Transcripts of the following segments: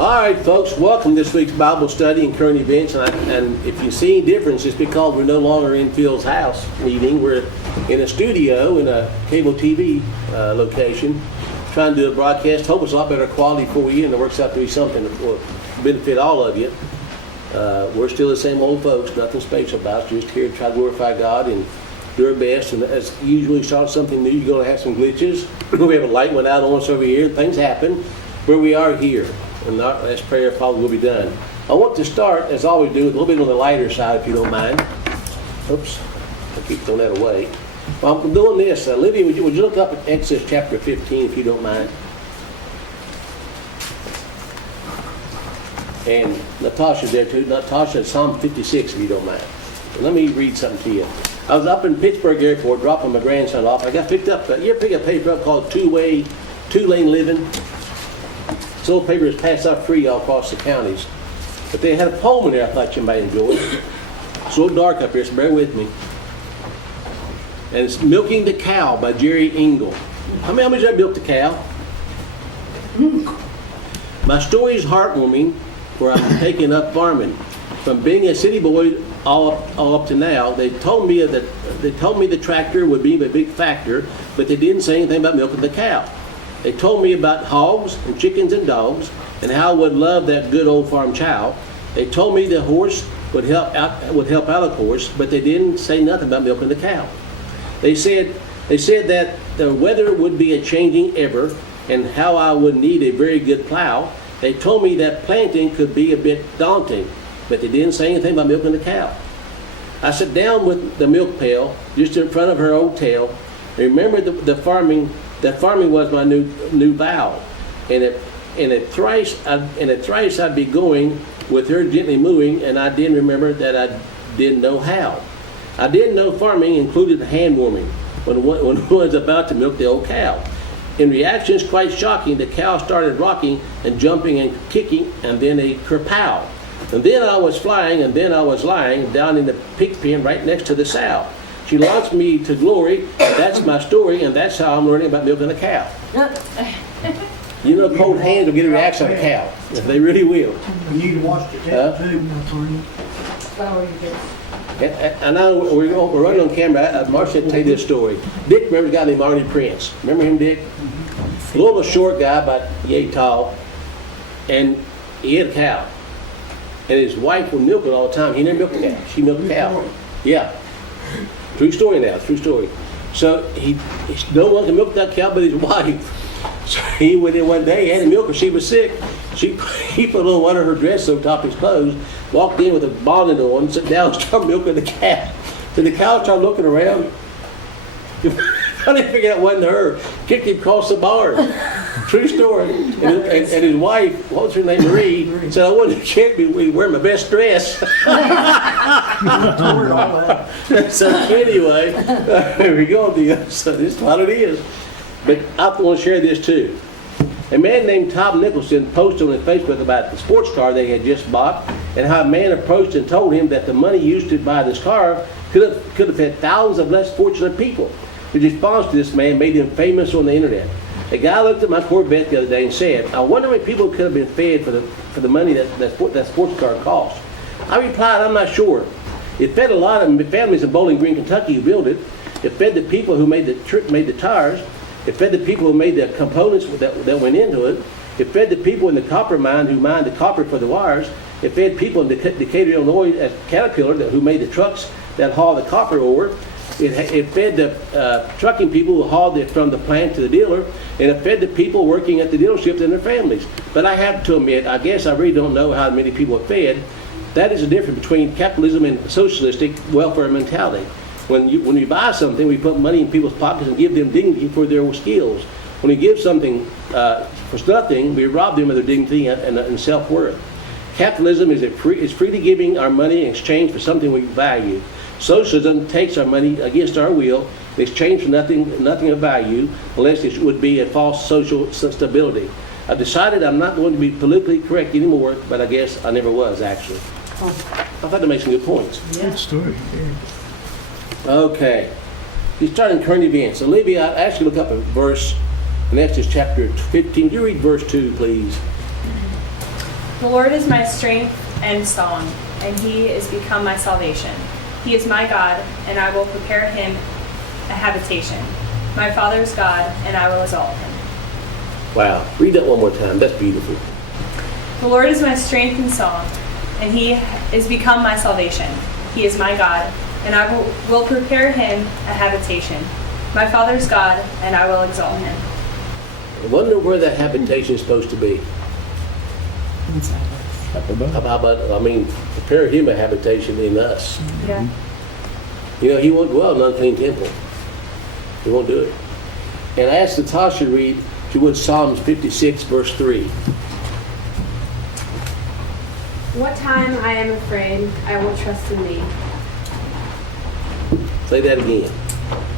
All right, folks, welcome to this week's Bible study and current events. And if you see any difference, it's because we're no longer in Phil's house meeting. We're in a studio in a cable TV location, trying to do a broadcast. Hope it's a lot better quality for you, and it works out to be something that will benefit all of you. We're still the same old folks, nothing special about it. Just here to try to glorify God and do our best. And as usually start something new, you're going to have some glitches. We have a light went out on us over here. Things happen, where we are here. And our last prayer probably will be done. I want to start, as I always do, a little bit on the lighter side, if you don't mind. Oops, I keep throwing that away. Well, I'm doing this. Olivia, would you look up at Exodus chapter 15, if you don't mind? And Natasha's there too. Natasha, Psalm 56, if you don't mind. Let me read something to you. I was up in Pittsburgh Airport dropping my grandson off. I got picked up. You ever pick a paper up called two-lane living? This old paper is passed out free all across the counties. But they had a poem in there I thought you might enjoy. It's a little dark up here, so bear with me. And it's Milking the Cow by Jerry Engel. How many of you have milked a cow? My story is heartwarming, where I'm taking up farming. From being a city boy all up to now, they told me the tractor would be a big factor, but they didn't say anything about milking the cow. They told me about hogs and chickens and dogs and how I would love that good old farm child. They told me the horse would help out of course, but they didn't say nothing about milking the cow. They said that the weather would be a changing ever and how I would need a very good plow. They told me that planting could be a bit daunting, but they didn't say anything about milking the cow. I sat down with the milk pail just in front of her old tail. I remembered that farming was my new vow, and at thrice I'd be going with her gently mooing, and I didn't remember that I didn't know how. I didn't know farming included hand warming when one was about to milk the old cow. In reactions quite shocking, the cow started rocking and jumping and kicking, and then a kerpow. And then I was flying, and then I was lying down in the pig pen right next to the sow. She launched me to glory, and that's my story, and that's how I'm learning about milking a cow. You know, cold hands will get a reaction on a cow. They really will. You need to watch the tail too. And now we're running on camera. Marcia will tell you this story. Dick, remember a guy named Arnie Prince? Remember him, Dick? A little short guy, about yay tall, and he had a cow. And his wife would milk it all the time. He never milked a cow. She milked a cow. Yeah. True story now, true story. So no one can milk that cow but his wife. So he went in one day, he had to milk her, she was sick. He put a little under her dress over top his clothes, walked in with a bonnet on, sat down and started milking the cow. So the cow started looking around. I didn't figure out it wasn't her. Kicked him across the barn. True story. And his wife, what was her name, Marie, said, I wanted to check me wear my best dress. So anyway, here we go. So this is what it is. But I want to share this too. A man named Tom Nicholson posted on his Facebook about the sports car they had just bought and how a man approached and told him that the money used to buy this car could have fed thousands of less fortunate people. His response to this man made him famous on the internet. A guy looked at my Corvette the other day and said, I wonder how many people could have been fed for the money that sports car cost. I replied, I'm not sure. It fed a lot of families in Bowling Green, Kentucky who built it. It fed the people who made the tires. It fed the people who made the components that went into it. It fed the people in the copper mine who mined the copper for the wires. It fed people in Decatur, Illinois at Caterpillar who made the trucks that haul the copper ore. It fed the trucking people who hauled it from the plant to the dealer, and it fed the people working at the dealerships and their families. But I have to admit, I guess I really don't know how many people are fed. That is the difference between capitalism and socialistic welfare mentality. When we buy something, we put money in people's pockets and give them dignity for their skills. When we give something for nothing, we rob them of their dignity and self-worth. Capitalism is freely giving our money in exchange for something we value. Socialism takes our money against our will in exchange for nothing of value, unless it would be a false social stability. I've decided I'm not going to be politically correct anymore, but I guess I never was, actually. I thought that made some good points. Good story. Yeah. Okay. He's starting current events. Olivia, I asked you to look up a verse in Exodus chapter 15. Can you read verse 2, please? The Lord is my strength and song, and he is become my salvation. He is my God, and I will prepare him a habitation. My father's God, and I will exalt him. Wow. Read that one more time. That's beautiful. The Lord is my strength and song, and he is become my salvation. He is my God, and I will prepare him a habitation. My father's God, and I will exalt him. I wonder where that habitation is supposed to be. Up above. How about, prepare him a habitation in us. Yeah. You know, he won't dwell in an unclean temple. He won't do it. And I asked Natasha to read, if you would, Psalms 56, verse 3. What time I am afraid, I will trust in thee. Say that again.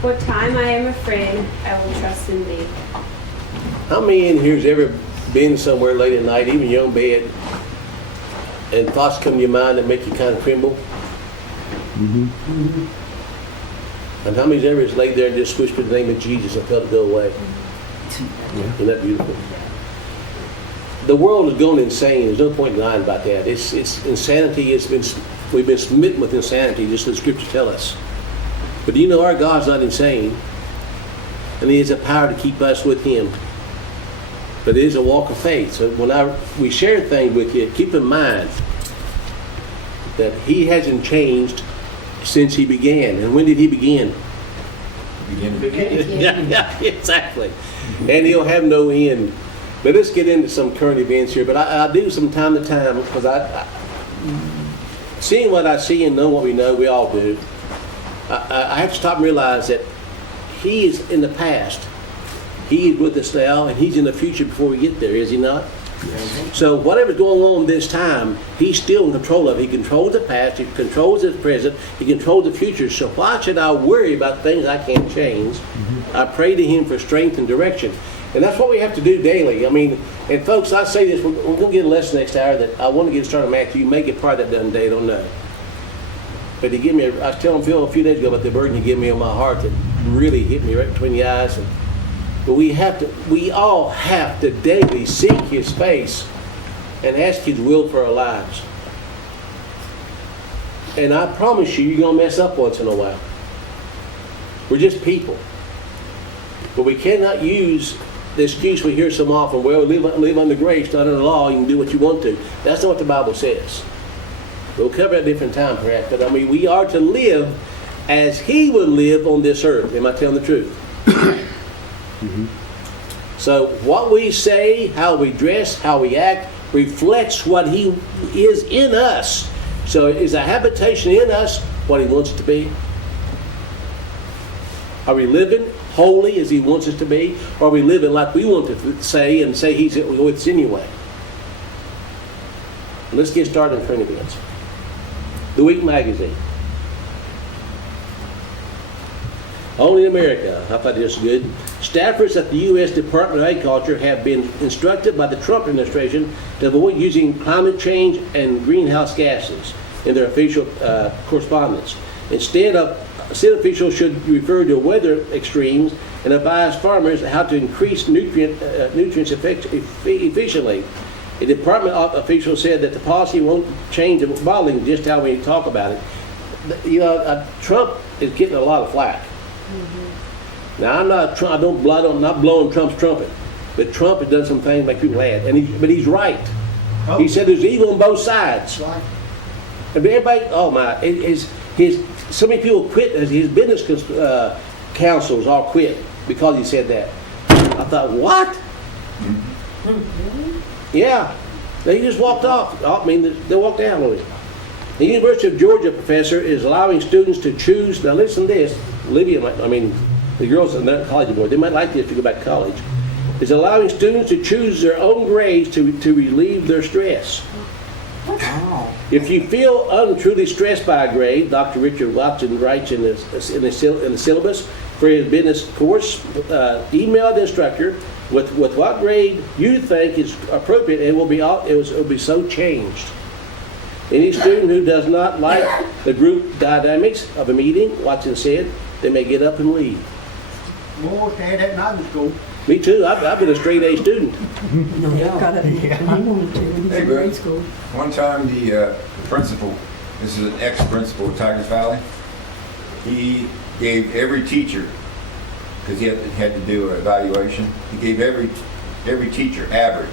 What time I am afraid, I will trust in thee. How many in here has ever been somewhere late at night, even your own bed, and thoughts come to your mind that make you kind of tremble? And how many's ever has laid there and just whispered the name of Jesus and felt it go away? Isn't that beautiful? The world has gone insane. There's no point denying about that. It's insanity. We've been smitten with insanity, just as the scriptures tell us. But do you know our God's not insane? And he has the power to keep us with him. But it is a walk of faith. So when we share things with you, keep in mind that he hasn't changed since he began. And when did he begin? Yeah, exactly. And he'll have no end. But let's get into some current events here. But I do from time to time, because seeing what I see and know what we know, we all do. I have to stop and realize that he is in the past. He is with us now, and he's in the future before we get there, is he not? So whatever's going on this time, he's still in control of it. He controls the past, he controls the present, he controls the future. So why should I worry about things I can't change? I pray to him for strength and direction. And that's what we have to do daily. And folks, I say this, we're going to get a lesson next hour that I want to get started on Matthew. You may get part of that done today, I don't know. But he gave me, I was telling Phil a few days ago about the burden he gave me on my heart that really hit me right between the eyes. But we all have to daily seek his face and ask his will for our lives. And I promise you, you're going to mess up once in a while. We're just people. But we cannot use the excuse we hear so often, well, live under grace, not under law, you can do what you want to. That's not what the Bible says. We'll cover that at a different time, perhaps. But we are to live as he would live on this earth. Am I telling the truth? So what we say, how we dress, how we act, reflects what he is in us. So is a habitation in us what he wants it to be? Are we living holy as he wants us to be? Or are we living like we want to say and say he's with us anyway? Let's get started in current events. The Week magazine. Only in America. I thought this was good. Staffers at the U.S. Department of Agriculture have been instructed by the Trump administration to avoid using climate change and greenhouse gases in their official correspondence. Instead, city officials should refer to weather extremes and advise farmers how to increase nutrients efficiently. A department official said that the policy won't change the modeling, just how we talk about it. You know, Trump is getting a lot of flack. Now I'm not blowing Trump's trumpet, but Trump has done some things that make people mad, but he's right. He said there's evil on both sides. Right. And everybody, oh my, so many people quit. His business councils all quit because he said that. I thought, what? Yeah, they just walked off. I mean, they walked out on it. The University of Georgia professor is allowing students to choose. Now listen to this. Olivia, the girls in the college board, they might like this to go back to college. Is allowing students to choose their own grades to relieve their stress. Wow. If you feel untruly stressed by a grade, Dr. Richard Watson writes in the syllabus for his business course, email the instructor with what grade you think is appropriate, and it will be so changed. Any student who does not like the group dynamics of a meeting, Watson said, they may get up and leave. More had that in Bible school. Me too. I've been a straight A student. No doubt. He wanted to when he was Hey, in Bud. grade school. One time the principal, this is an ex-principal of Tigers Valley, he gave every teacher, because he had to do an evaluation, he gave every teacher average.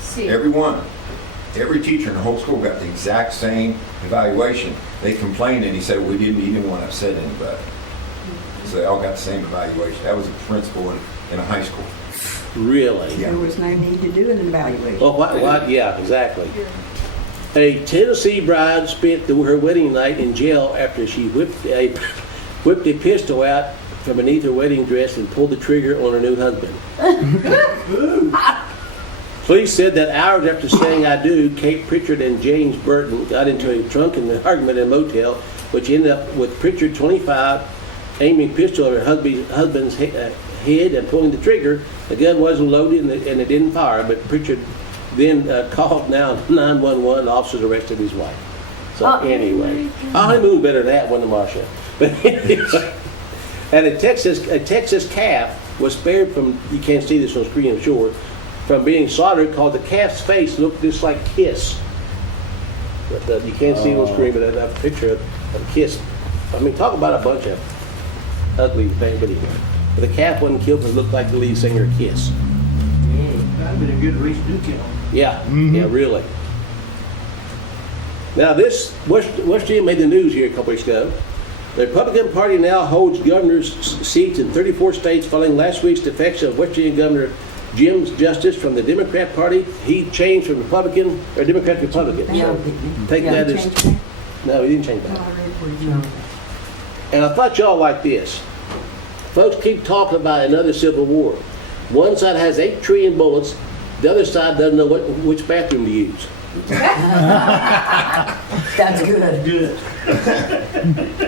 C. Every teacher in the whole school got the exact same evaluation. They complained and he said, he didn't want to upset anybody. So they all got the same evaluation. That was a principal in a high school. Really? Yeah. There was no need to do an evaluation. Well, what? Yeah, exactly. A Tennessee bride spent her wedding night in jail after she whipped a pistol out from beneath her wedding dress and pulled the trigger on her new husband. Police said that hours after saying "I do," Kate Pritchard and James Burton got into a drunken argument in a motel, which ended up with Pritchard, 25, aiming a pistol at her husband's head and pulling the trigger. The gun wasn't loaded and it didn't fire, but Pritchard then called 911. Officers arrested his wife. So anyway, our honeymoon better than that, wasn't it, Marcia? But anyway, and a Texas calf was spared from, you can't see this on screen, I'm sure, from being slaughtered, because the calf's face looked just like Kiss. But, you can't see it on screen, but a picture of Kiss. I mean, talk about a bunch of ugly things, but anyway. But the calf wasn't killed because it looked like the lead singer Kiss. That'd been a good reason to kill him. Yeah, yeah, really. Now this, West Virginia made the news here a couple weeks ago. The Republican Party now holds governor's seats in 34 states following last week's defection of West Virginia Governor Jim Justice from the Democrat Party. He changed from Republican, or Democrat to Republican. So take that as, no, he didn't change that. And I thought y'all like this. Folks keep talking about another civil war. One side has 8 trillion bullets. The other side doesn't know which bathroom to use. That's good. Good.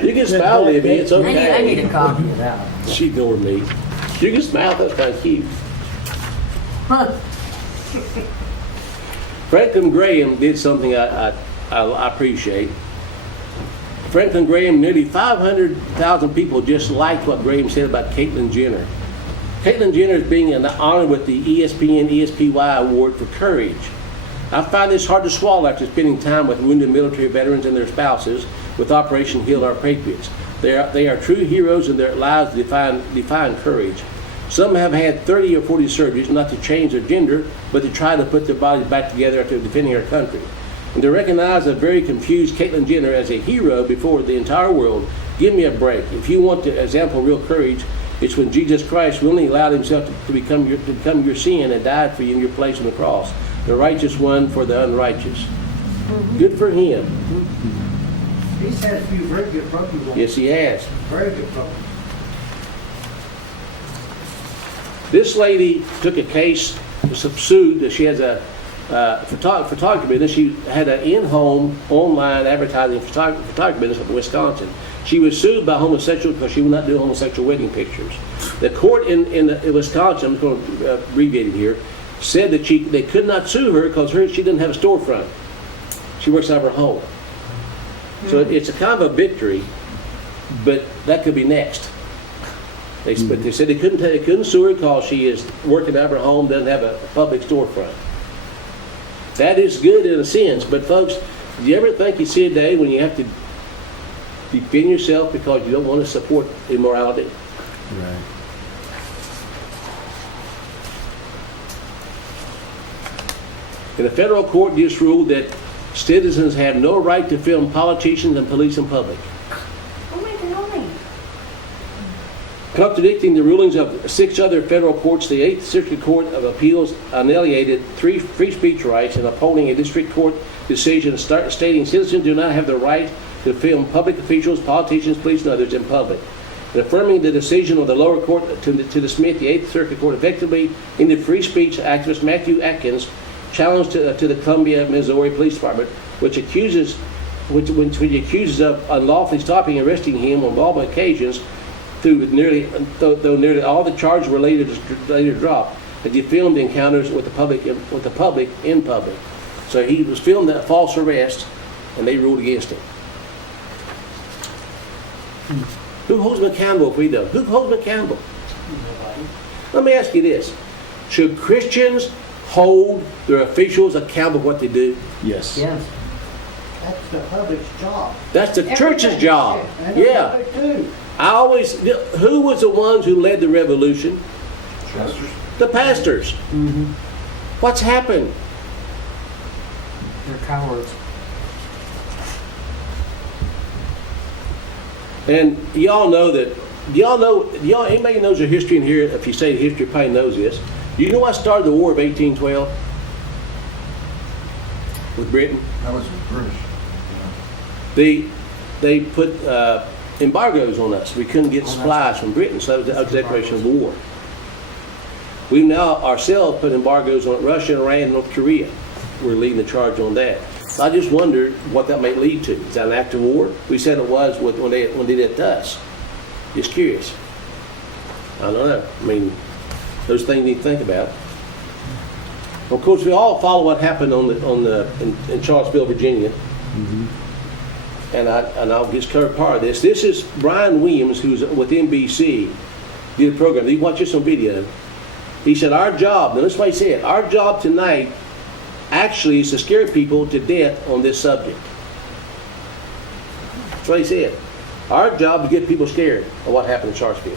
You can smile, Libby. It's okay. I need a copy of that. She ignored me. You can smile. That's kind of cute. Huh. Franklin Graham did something I appreciate. Franklin Graham, nearly 500,000 people just liked what Graham said about Caitlyn Jenner. Caitlyn Jenner is being honored with the ESPY Award for courage. I find this hard to swallow after spending time with wounded military veterans and their spouses with Operation Heal Our Patriots. They are true heroes in their lives define courage. Some have had 30 or 40 surgeries, not to change their gender, but to try to put their bodies back together after defending our country. And to recognize a very confused Caitlyn Jenner as a hero before the entire world, give me a break. If you want to example real courage, it's when Jesus Christ willingly allowed himself to become your sin and died for you in your place on the cross. The righteous one for the unrighteous. Good for him. He's had a few very good programs. Yes, he has. Very good programs. This lady took a case, sued that she has a photography business. She had an in-home online advertising photography business in Wisconsin. She was sued by homosexuals because she would not do homosexual wedding pictures. The court in Wisconsin, I'm going to abbreviate it here, said that they could not sue her because she didn't have a storefront. She works out of her home. So it's a kind of a victory, but that could be next. But they said they couldn't sue her because she is working out of her home, doesn't have a public storefront. That is good in a sense, but folks, do you ever think you see a day when you have to defend yourself because you don't want to support immorality? Right. And the federal court just ruled that citizens have no right to film politicians and police in public. Oh my God. Contradicting the rulings of 6 other federal courts, the 8th Circuit Court of Appeals annihilated 3 free speech rights and upholding a district court decision stating citizens do not have the right to film public officials, politicians, police, and others in public. And affirming the decision of the lower court to dismiss the 8th Circuit Court effectively ended free speech activist Matthew Atkins' challenge to the Columbia, Missouri Police Department, which accuses of unlawfully stopping and arresting him on multiple occasions, though nearly all the charges were later dropped, that he filmed encounters with the public in public. So he was filmed at false arrest, and they ruled against him. Who holds him accountable if we don't? Who holds him accountable? Let me ask you this. Should Christians hold their officials accountable for what they do? Yes. Yes. That's the public's job. That's the church's job. And the Yeah. public too. Who was the ones who led the revolution? Pastors? The pastors. What's happened? They're cowards. And y'all know that, anybody knows the history in here, if you say history, probably knows this. Do you know what started the War of 1812? With Britain? That was British. They put embargoes on us. We couldn't get supplies from Britain, so that was the declaration of war. We now ourselves put embargoes on Russia, Iran, and North Korea. We're leading the charge on that. I just wondered what that may lead to. Is that an act of war? We said it was when they did it to us. Just curious. I don't know. I mean, those things you need to think about. Of course, we all follow what happened in Charlottesville, Virginia. And I'll just cover part of this. This is Brian Williams, who's with NBC, did a program. You can watch this on video. He said, our job, now this is what he said, our job tonight actually is to scare people to death on this subject. That's what he said. Our job is to get people scared of what happened in Charlottesville.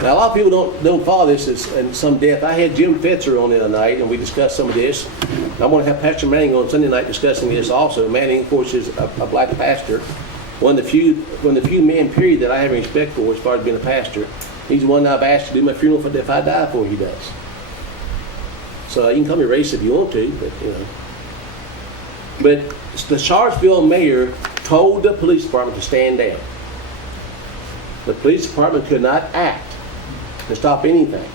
Now, a lot of people don't follow this as in some depth. I had Jim Fetzer on the other night, and we discussed some of this. I'm going to have Pastor Manning on Sunday night discussing this also. Manning, of course, is a black pastor. One of the few men, period, that I have respect for as far as being a pastor. He's the one I've asked to do my funeral if I die for, he does. So you can call me racist if you want to, but you know. But the Charlottesville mayor told the police department to stand down. The police department could not act to stop anything.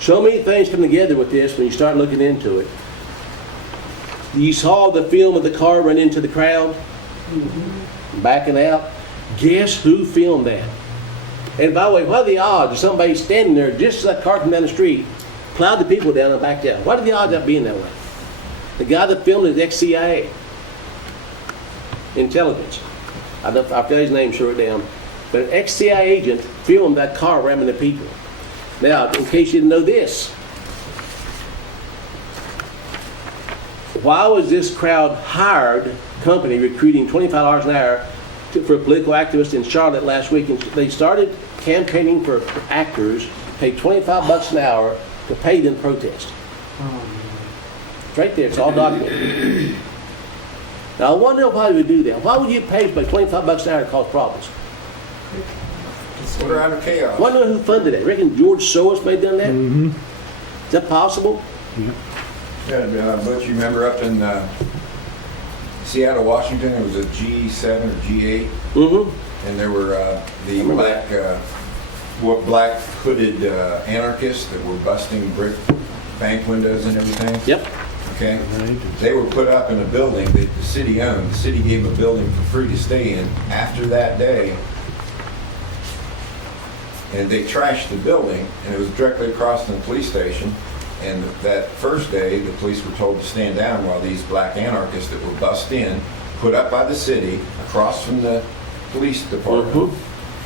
So many things come together with this when you start looking into it. You saw the film of the car run into the crowd, backing out. Guess who filmed that? And by the way, what are the odds of somebody standing there just as that car came down the street, plowed the people down and backed out? What are the odds of being that way? The guy that filmed is ex-CIA intelligence. I forgot his name, short it down. But an ex-CIA agent filmed that car ramming the people. Now, in case you didn't know this, why was this crowd hired company recruiting $25 an hour for a political activist in Charlotte last week? And they started campaigning for actors, paid $25 an hour to pay them protest. It's right there. It's all documented. Now, I wonder why they would do that. Why would you pay $25 an hour to cause problems? Order out of chaos. I wonder who funded it. Reckon George Soros may have done that? Is that possible? Yeah, Butch, you remember up in Seattle, Washington, it was a G7 or G8, and there were the black hooded anarchists that were busting brick bank windows and everything. Yep. Okay. They were put up in a building that the city owned. The city gave them a building for free to stay in. After that day, and they trashed the building, and it was directly across from the police station. And that first day, the police were told to stand down while these black anarchists that were bussed in, put up by the city, across from the police department.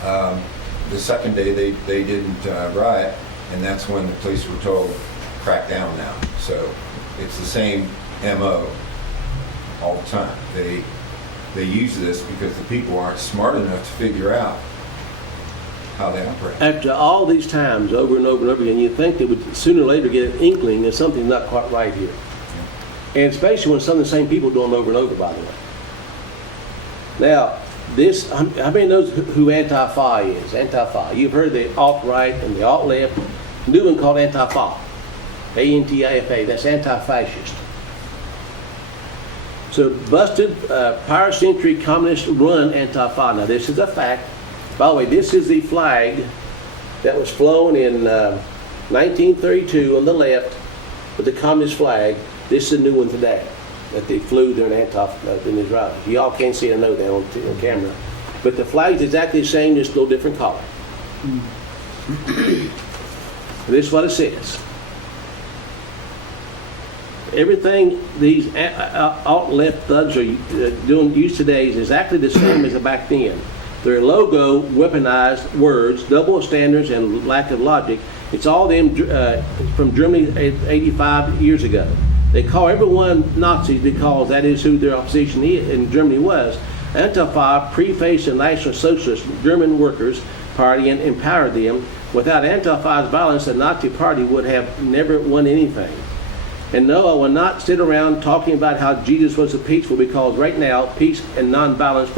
The second day, they didn't riot, and that's when the police were told, crack down now. So it's the same MO all the time. They use this because the people aren't smart enough to figure out how they operate. After all these times, over and over and over again, you'd think they would sooner or later get an inkling that something's not quite right here. And especially when some of the same people do them over and over, by the way. Now, this, how many knows who Antifa is? Antifa. You've heard the alt-right and the alt-left. New one called Antifa. A-N-T-I-F-A. That's anti-fascist. So busted, power-centric, communist-run Antifa. Now, this is a fact. By the way, this is the flag that was flown in 1932 on the left with the communist flag. This is a new one today that they flew during Antifa in Israel. Y'all can't see it, I know that on camera. But the flag is exactly the same, just a little different color. This is what it says. Everything these alt-left thugs are use today is exactly the same as back then. Their logo, weaponized words, double standards, and lack of logic. It's all them from Germany 85 years ago. They call everyone Nazis because that is who their opposition in Germany was. Antifa prefaced the National Socialist German Workers' Party and empowered them. Without Antifa's violence, the Nazi Party would have never won anything. And no, I will not sit around talking about how Jesus was so peaceful, because right now, peace and nonviolence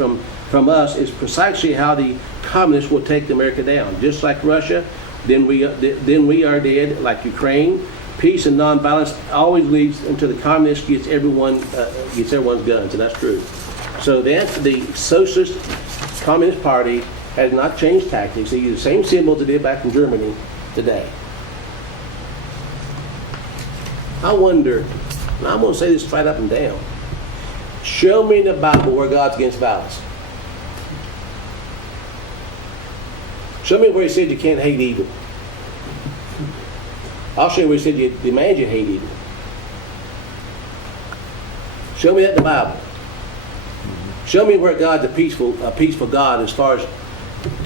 from us is precisely how the communists will take America down. Just like Russia, then we are dead. Like Ukraine, peace and nonviolence always leads until the communist gets everyone's guns, and that's true. So the Socialist Communist Party has not changed tactics. They use the same symbols they did back in Germany today. I wonder, and I'm going to say this right up and down, show me in the Bible where God's against violence. Show me where he said you can't hate evil. I'll show you where he said you demand you hate evil. Show me that in the Bible. Show me where God's a peaceful God as far as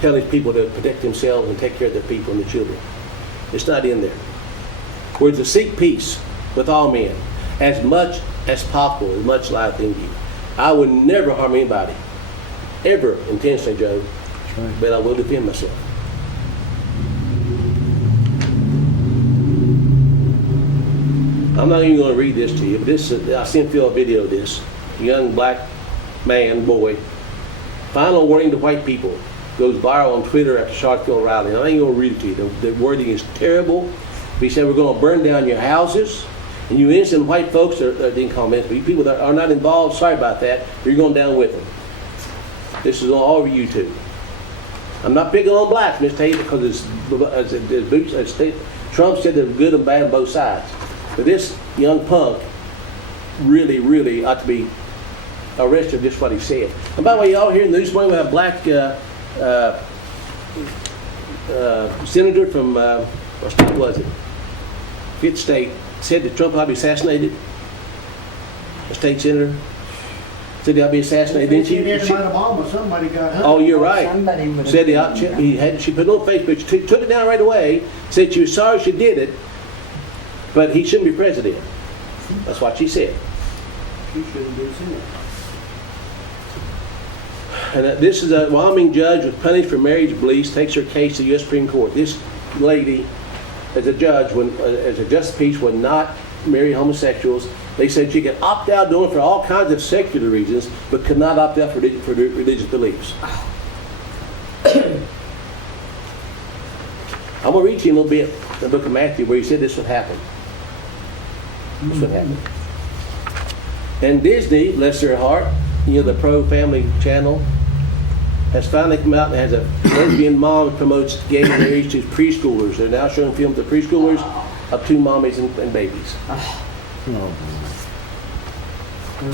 telling his people to protect themselves and take care of their people and their children. It's not in there. We're to seek peace with all men, as much as possible, as much life in you. I would never harm anybody, ever intentionally, Joe, but I will defend myself. I'm not even going to read this to you, but I sent Phil a video of this. A young black boy. Final warning to white people goes viral on Twitter after Charlottesville rally. And I ain't going to read it to you. The wording is terrible. He said, we're going to burn down your houses. And you innocent white folks didn't comment, but you people that are not involved, sorry about that, you're going down with them. This is all over YouTube. I'm not picking on blacks, Mr. Tate, because Trump said they're good and bad on both sides. But this young punk really, really ought to be arrested for just what he said. And by the way, y'all here in the news morning, we have a black senator from, what state was it? Fifth state, said that Trump ought to be assassinated. A state senator said he ought to be assassinated. Then she Obama, somebody got hurt. oh, you're right. Somebody would have Said done she put it on Facebook. She took it down right away. Said she was sorry she did it, but he shouldn't be president. That's what she said. She shouldn't be seen. And this is a Wyoming judge was punished for marriage beliefs, takes her case to the U.S. Supreme Court. This lady, as a judge, as a justice of peace, would not marry homosexuals. They said she could opt out doing it for all kinds of secular reasons, but could not opt out for religious beliefs. I'm going to read to you a little bit the book of Matthew where he said this would happen. This would happen. And Disney, bless their heart, the pro-family channel, has finally come out and has a lesbian mom who promotes gay marriage to preschoolers. They're now showing films of preschoolers of two mommies and babies. They're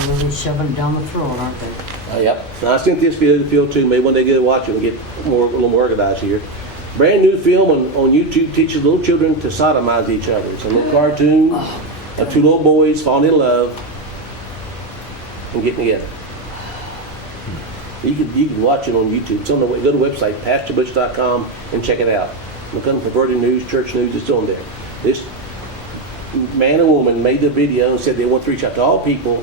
really shoving it down the throat, aren't they? Yep. Now I sent this video to Phil too. Maybe one day get to watch it and get a little more organized here. Brand new film on YouTube teaches little children to sodomize each other. It's a little cartoon of two little boys falling in love and getting together. You can watch it on YouTube. It's on the way. Go to the website, pastorbutch.com, and check it out. Look on Converted News, Church News, it's on there. This man and woman made the video and said they want to reach out to all people.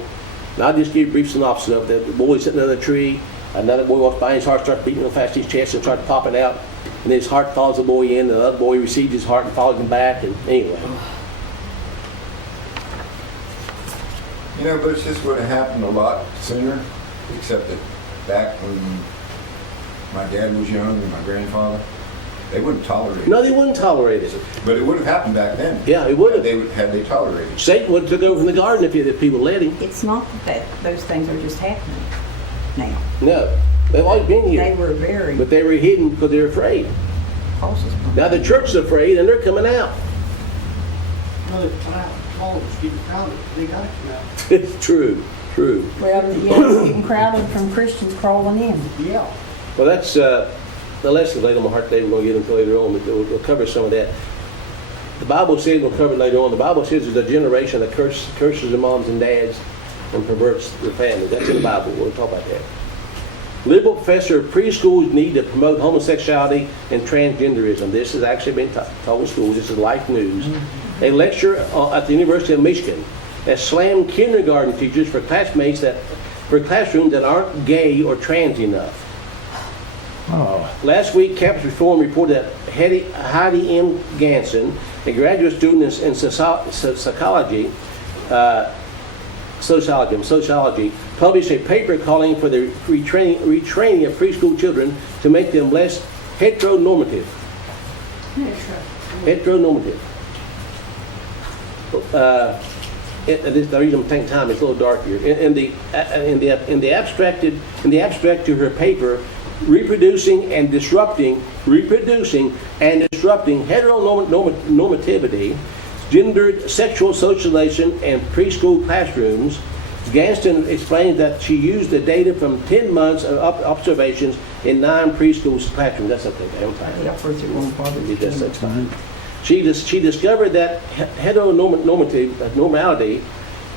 And I'll just give you a brief synopsis of that. The boy sitting under a tree, another boy walks by, his heart starts beating real fast in his chest and starts popping out. And then his heart follows the boy in, and the other boy receives his heart and follows him back. And anyway. But this would have happened a lot sooner, except that back when my dad was young and my grandfather, they wouldn't tolerate it. No, they wouldn't tolerate it. But it would have happened back then. Yeah, it would have. Had they tolerated it. Satan would have took over from the garden if people let him. It's not that those things are just happening now. No, they've always been here. They were very But they were hidden because they were afraid. cautious. Now the church is afraid and they're coming out. No, they're getting crowded. They got to come out. It's true. Well, yeah, it's getting crowded from Christians crawling in. Yeah. Well, that's the lesson laid on my heart today. We're going to get into later on, but we'll cover some of that. The Bible says, we'll cover it later on, the Bible says there's a generation that curses their moms and dads and perverts their family. That's in the Bible. We'll talk about that. Liberal professor of preschools need to promote homosexuality and transgenderism. This has actually been told in schools. This is Life News. A lecturer at the University of Michigan has slammed kindergarten teachers for classrooms that aren't gay or trans enough. Oh, Last week, Campus Reform reported that Heidi M. Ganson, a graduate student in sociology, published a paper calling for the retraining of preschool children to make them less heteronormative. Heteronormative. The reason I'm taking time is a little dark here. In the abstract to her paper, reproducing and disrupting heteronormativity, gendered sexual socialization, and preschool classrooms. Ganston explained that she used the data from 10 months of observations in 9 preschool classrooms. That's okay, I'm fine. Yeah, first it won't bother me. That's fine. She discovered that heteronormality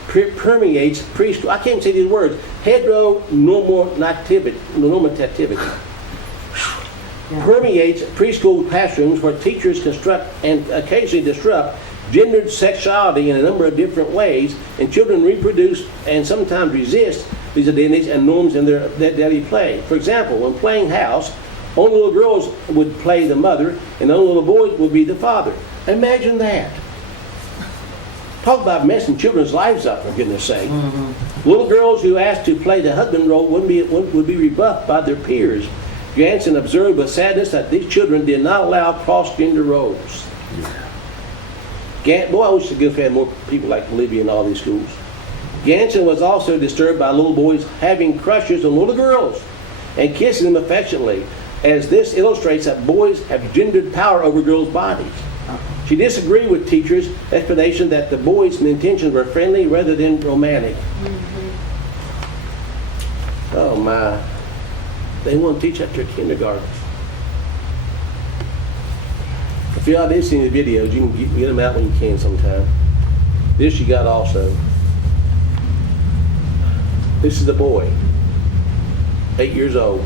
permeates preschool. I can't say these words. Heteronormativity permeates preschool classrooms where teachers construct and occasionally disrupt gendered sexuality in a number of different ways, and children reproduce and sometimes resist these identities and norms in their daily play. For example, when playing house, only little girls would play the mother, and only little boys would be the father. Imagine that. Talk about messing children's lives up, for goodness sake. Little girls who asked to play the husband role would be rebuffed by their peers. Jansen observed with sadness that these children did not allow cross-gender roles. Boy, I wish we could have had more people like Olivia in all these schools. Jansen was also disturbed by little boys having crushes on little girls and kissing them affectionately, as this illustrates that boys have gendered power over girls' bodies. She disagreed with teachers' explanation that the boys' intentions were friendly rather than romantic. Oh my. They want to teach that to kindergarten. If y'all did see the videos, you can get them out when you can sometime. This you got also. This is the boy, 8 years old.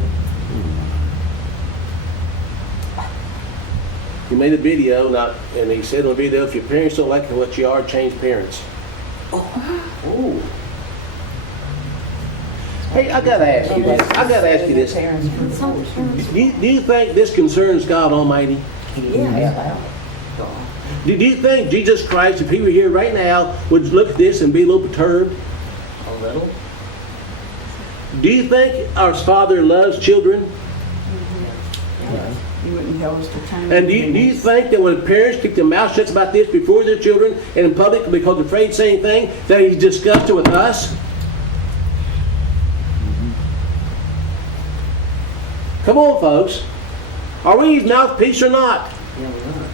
He made a video, and he said on the video, if your parents don't like what you are, change parents. Oh. Hey, I gotta ask you this. Do you think this concerns God Almighty? Yeah. Do you think Jesus Christ, if he were here right now, would look at this and be a little perturbed? A little. Do you think our Father loves children? You wouldn't tell us the time. And do you think that when parents keep their mouth shut about this before their children and in public because they're afraid to say anything, that he's disgusted with us? Come on, folks. Are we his mouthpiece or not? Yeah, we are.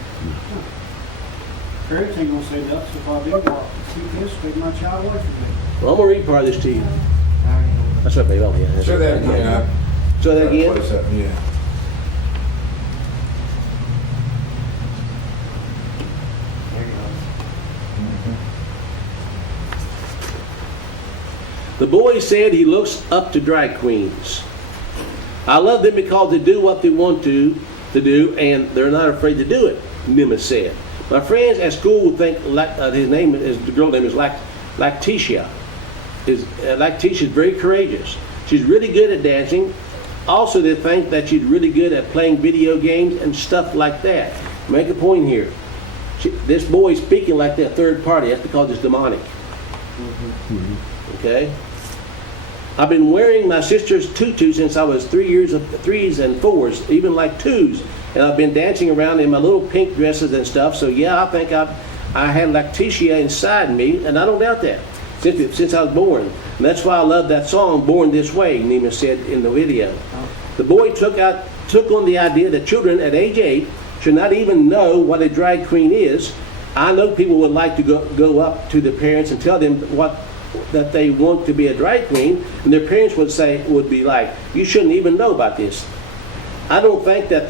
Parents ain't gonna say that, so if I do walk, keep this, take my child away from me. Well, I'm going to read part of this to you. That's what they don't hear. Show that again. Show that again. Close up, yeah. There you go. The boy said he looks up to drag queens. I love them because they do what they want to do, and they're not afraid to do it, Nimitz said. My friends at school would think the girl name is Lactitia. Lactitia is very courageous. She's really good at dancing. Also, they think that she's really good at playing video games and stuff like that. Make a point here. This boy is speaking like that third party. That's because it's demonic. Okay? I've been wearing my sister's tutu since I was 3s and 4s, even like 2s. And I've been dancing around in my little pink dresses and stuff. So yeah, I think I had Lactitia inside me, and I don't doubt that, since I was born. And that's why I love that song, Born This Way, Nima said in the video. The boy took on the idea that children at age 8 should not even know what a drag queen is. I know people would like to go up to their parents and tell them that they want to be a drag queen, and their parents would be like, you shouldn't even know about this. I don't think that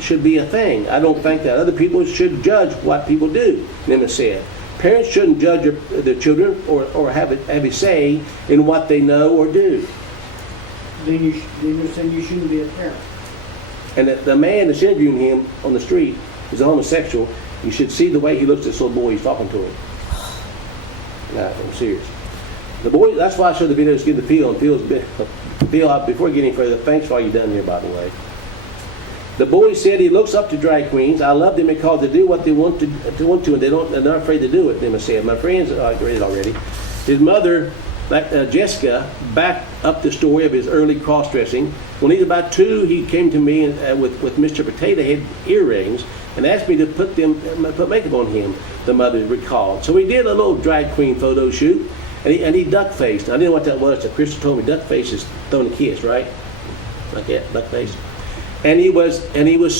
should be a thing. I don't think that other people should judge what people do, Nima said. Parents shouldn't judge their children or have a say in what they know or do. then you're saying you shouldn't be a parent. And the man that's interviewing him on the street is a homosexual. You should see the way he looks at this little boy. He's talking to him. No, I'm serious. The boy. That's why I showed the video to get the feel. And Phil, before getting further, thanks for all you've done here, by the way. The boy said he looks up to drag queens. I love them because they do what they want to, and they're not afraid to do it. Them said. My friends read it already. His mother, Jessica, backed up the story of his early cross-dressing. When he was about 2, he came to me with Mr. Potato Head earrings and asked me to put makeup on him, the mother recalled. So we did a little drag queen photo shoot, and he duck-faced. I didn't know what that was. So Crystal told me duck-face is throwing a kiss, right? Like that, duck-face. And he was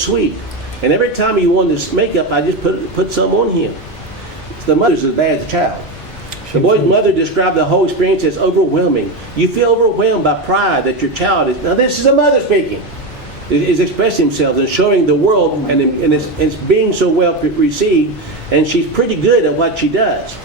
sweet. And every time he wanted this makeup, I just put some on him. The mother's as bad as the child. The boy's mother described the whole experience as overwhelming. You feel overwhelmed by pride that your child is, now this is a mother speaking, is expressing themselves and showing the world, and it's being so well received, and she's pretty good at what she does.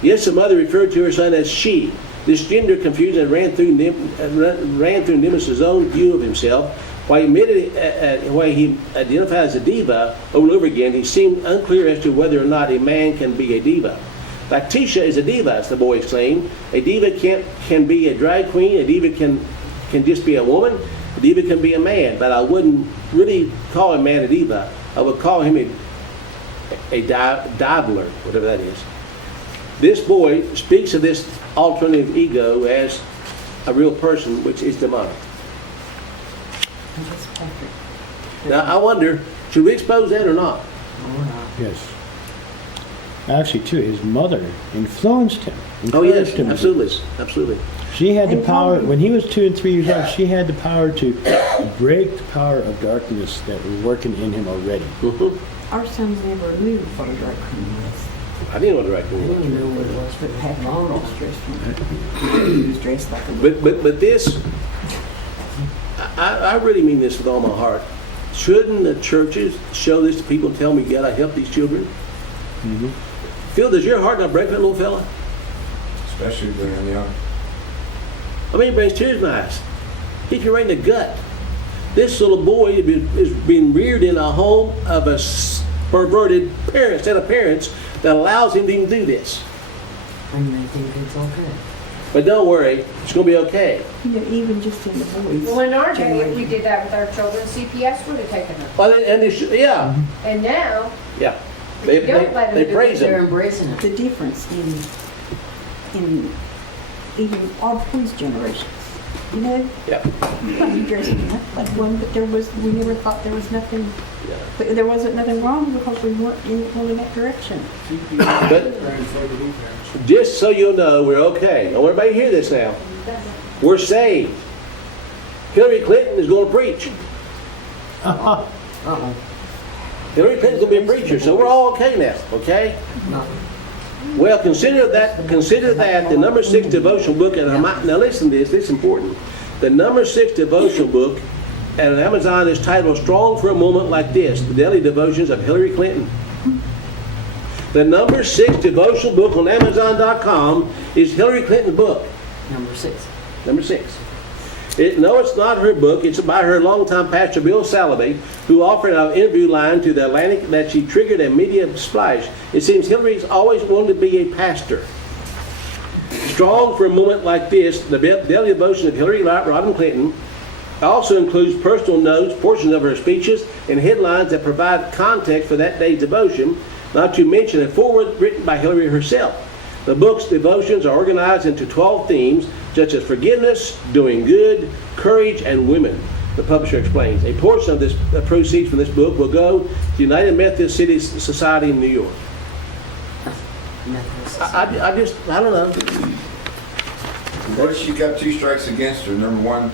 Yes, the mother referred to her son as she. This gender confusion ran through Nimitz' own view of himself. While he identified as a diva over and over again, he seemed unclear as to whether or not a man can be a diva. Like Tisha is a diva, as the boy exclaimed. A diva can be a drag queen. A diva can just be a woman. A diva can be a man. But I wouldn't really call a man a diva. I would call him a dibbler, whatever that is. This boy speaks of this alternative ego as a real person, which is demonic. Now, I wonder, should we expose that or not? Yes. Actually, too, his mother influenced him. Oh, yes, encouraged him. absolutely. She had the power, when he was 2 and 3 years old, she had the power to break the power of darkness that was working in him already. Mm-hmm. Our sons never knew what a drag queen was. I didn't know what a drag I queen was. didn't know what it was, but Had had long long dressed He was dressed like a But this, I really mean this with all my heart. Shouldn't the churches show this to people and tell me, you gotta help these children? Mm-hmm. Phil, does your heart not break that little fella? Especially when they're young. I mean, it brings tears to my eyes. He can right in the gut. This little boy is being reared in a home of a perverted set of parents that allows him to even do this. and they think it's okay. But don't worry, it's going to be okay. You know, even just in the boys. Well, in our day, if we did that with our children, CPS would have taken them. Well, and yeah, And now, yeah. They Don't let them do praise They're him. embracing it. The difference in even our boys' generations. You know, Yeah. you dressed like one, but we never thought there was nothing. Yeah. But there wasn't nothing wrong because we weren't going in that direction. But just so you'll know, we're okay. I want everybody to hear this now. We're saved. Hillary Clinton is going to preach. Uh-oh. Hillary Clinton's going to be a preacher, so we're all okay now, okay? Well, consider that the number 6 devotional book, and now listen to this is important. The number 6 devotional book at Amazon is titled Strong for a Moment Like This, the daily devotions of Hillary Clinton. The number 6 devotional book on Amazon.com is Hillary Clinton's book. Number 6. Number 6. No, it's not her book. It's by her longtime pastor, Bill Salaby, who offered an interview line to the Atlantic that she triggered a media splash. It seems Hillary's always wanted to be a pastor. Strong for a moment like this, the daily devotion of Hillary Rodham Clinton also includes personal notes, portions of her speeches, and headlines that provide context for that day's devotion, not to mention a foreword written by Hillary herself. The book's devotions are organized into 12 themes, such as forgiveness, doing good, courage, and women, the publisher explains. A portion of the proceeds from this book will go to United Methodist City Society in New York. I don't know. But she got 2 strikes against her. Number 1,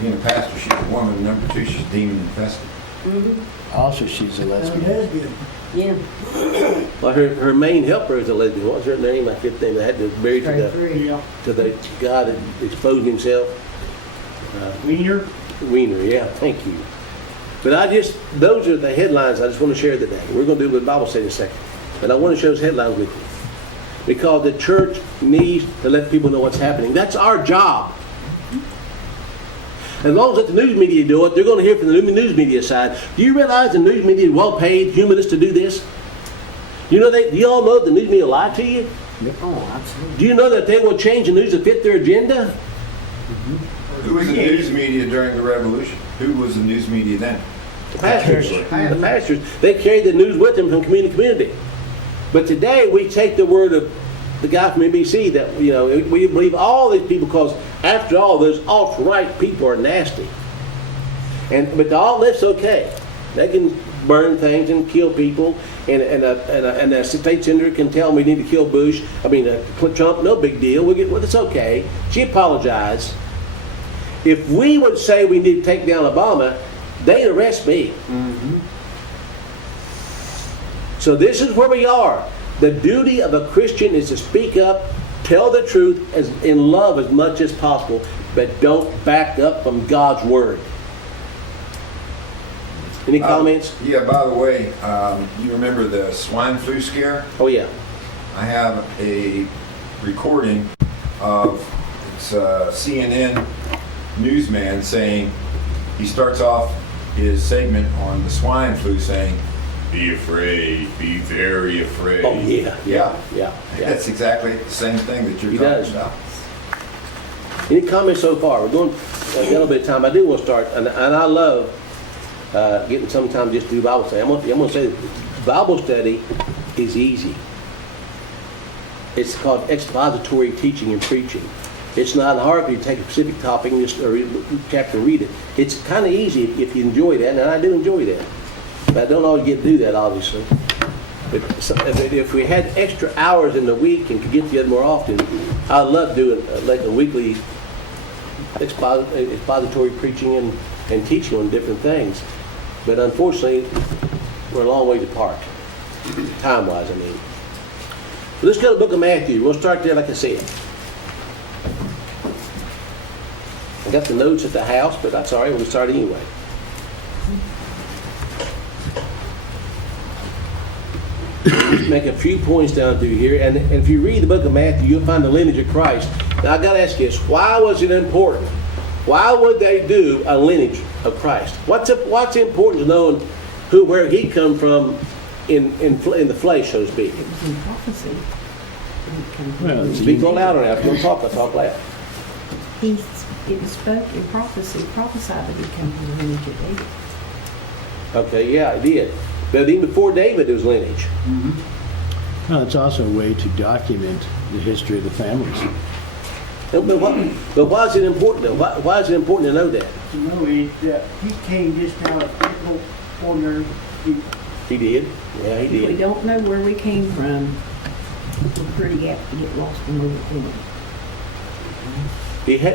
being a pastor, she's a woman. Number 2, she's demon infested. Also, she's a lesbian. Yeah. Well, her main helper is a lesbian. What was her name? I forget the name. They had to bury to the guy that exposed himself. Wiener, yeah, thank you. But those are the headlines I just want to share today. We're going to do the Bible study in a second. But I want to share those headlines with you. Because the church needs to let people know what's happening. That's our job. As long as let the news media do it, they're going to hear from the news media side. Do you realize the news media is well-paid humanists to do this? Do you all know the news media lie to you? Oh, absolutely. Do you know that they will change the news to fit their agenda? Who was the news media during the revolution? Who was the news media then? The pastors. The pastors. They carried the news with them from community to community. But today we take the word of the guy from NBC that, we believe all these people because, after all, those alt-right people are nasty. But all this okay. They can burn things and kill people, and a state senator can tell them we need to kill Trump, no big deal. It's okay. She apologized. If we would say we need to take down Obama, they'd arrest me. Mm-hmm. So this is where we are. The duty of a Christian is to speak up, tell the truth in love as much as possible, but don't back up from God's word. Any comments? Yeah, by the way, you remember the swine flu scare? Oh, yeah. I have a recording of CNN newsman saying, he starts off his segment on the swine flu saying, "Be afraid, be very afraid." Oh, yeah. That's exactly the same thing that you're He talking does. about. Any comments so far? We're going a little bit of time. I do want to start, and I love getting some time just to do Bible study. I'm going to say that Bible study is easy. It's called expository teaching and preaching. It's not hard if you take a specific topic and just read a chapter and read it. It's kind of easy if you enjoy that, and I do enjoy that. But I don't always get to do that, obviously. But if we had extra hours in the week and could get together more often, I'd love doing like a weekly expository preaching and teaching on different things. But unfortunately, we're a long ways apart, time-wise, I mean. So let's go to the book of Matthew. We'll start there, like I said. I got the notes at the house, but that's all right. We'll start anyway. Just make a few points down through here, and if you read the book of Matthew, you'll find the lineage of Christ. Now, I got to ask you this: why was it important? Why would they do a lineage of Christ? What's important to know where he come from in the flesh, so to speak? It was in prophecy. Well, Speak a little louder now. If you don't talk, I'll talk loud. It spoke in prophecy, prophesied that he come from the lineage of David. Okay, yeah, it did. But even before David, there was lineage. well, it's also a way to document the history of the families. But why is it important, though? Why is it important to know that? To know that he came just out of people, ordinary people. He did. Yeah, he If we did. don't know where we came from, we're pretty apt to get lost in where we're going.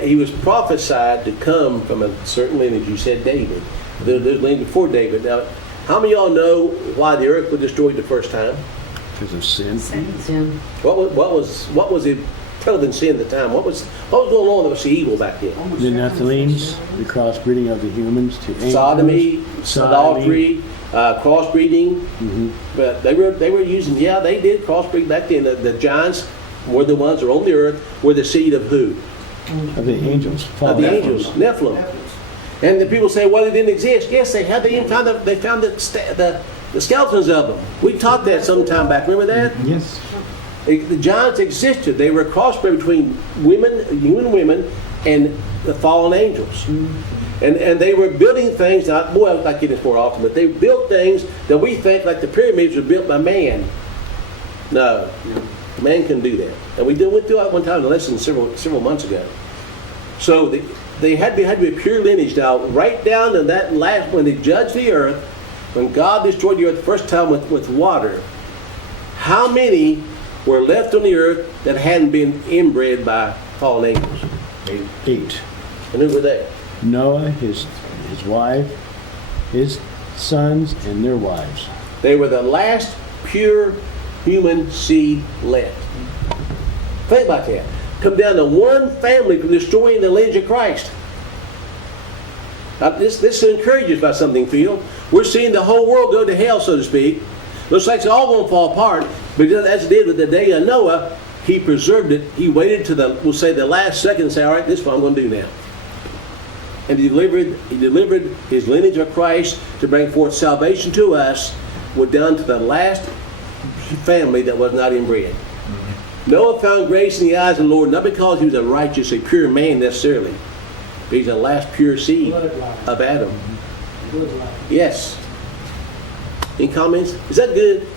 He was prophesied to come from a certain lineage. You said David. There's lineage before David. Now, how many of y'all know why the earth was destroyed the first time? Because of sin. Sin. What was it other than sin at the time? What was going on that was the evil back then? The Nephilims, the crossbreeding of the humans to angels. Sodomy, adultery, crossbreeding. Mhm. But they were using. Yeah, they did crossbreed back then. The giants were the ones that were on the earth. Were the seed of who? Of the angels. Of the angels, Nephilim. And the people say, well, it didn't exist. Yes, they had. They found the skeletons of them. We taught that some time back. Remember that? Yes. The giants existed. They were a crossbred between human women, and the fallen angels. And they were building things. I'd like getting this more often, but they built things that we think, like the pyramids, were built by man. No, man couldn't do that. And we went through that one time in a lesson several months ago. So they had to be a pure lineage. Now, right down to that last, when they judged the earth, when God destroyed the earth the first time with water, how many were left on the earth that hadn't been inbred by fallen angels? 8. And who were they? Noah, his wife, his sons, and their wives. They were the last pure human seed left. Think about that. Come down to one family from destroying the lineage of Christ. Now, this encourages by something, Phil. We're seeing the whole world go to hell, so to speak. Looks like it's all going to fall apart. But as it did with the day of Noah, he preserved it. He waited to the last second and said, all right, this is what I'm going to do now. and he delivered his lineage of Christ to bring forth salvation to us, were down to the last family that was not inbred. Noah found grace in the eyes of the Lord, not because he was a righteous, a pure man necessarily, but he's the last pure seed of Adam. Yes. Any comments? Is that good?